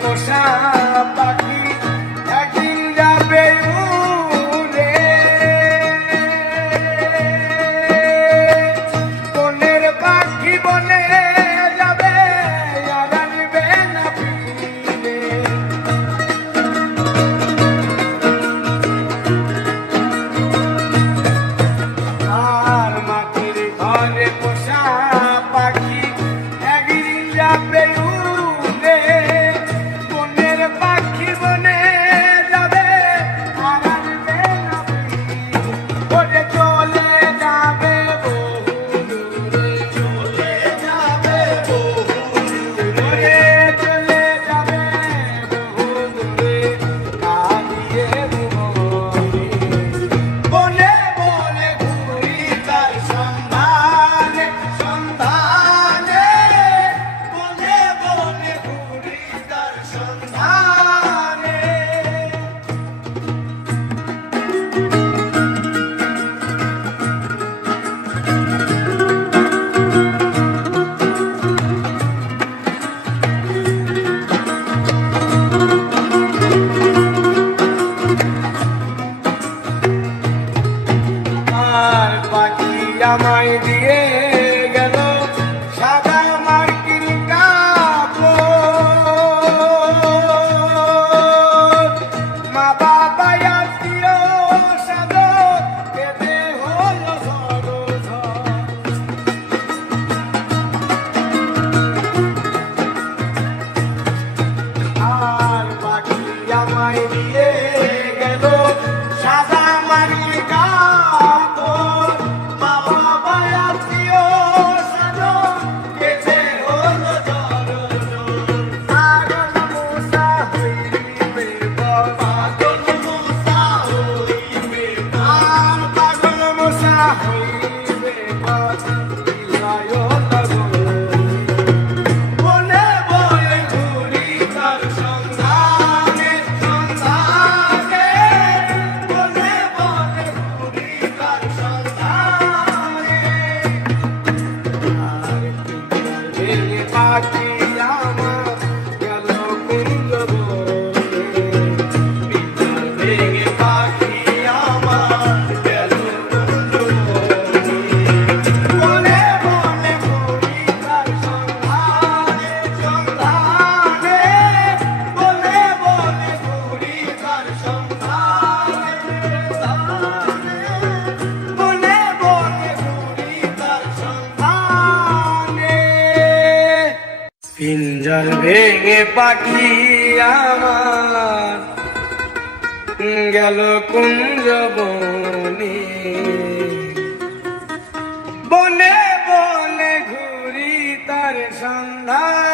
cosa আমায় দিয়ে গেল সাদা মার্কিন মা বাবা আত্মীয় সাদর পেতে হল আর বাকি আমায় দিয়ে পিঞ্জল ভেঙে পাখি আমার গেল কুঞ্জ বনে বনে বনে ঘুরি তার সন্ধ্যা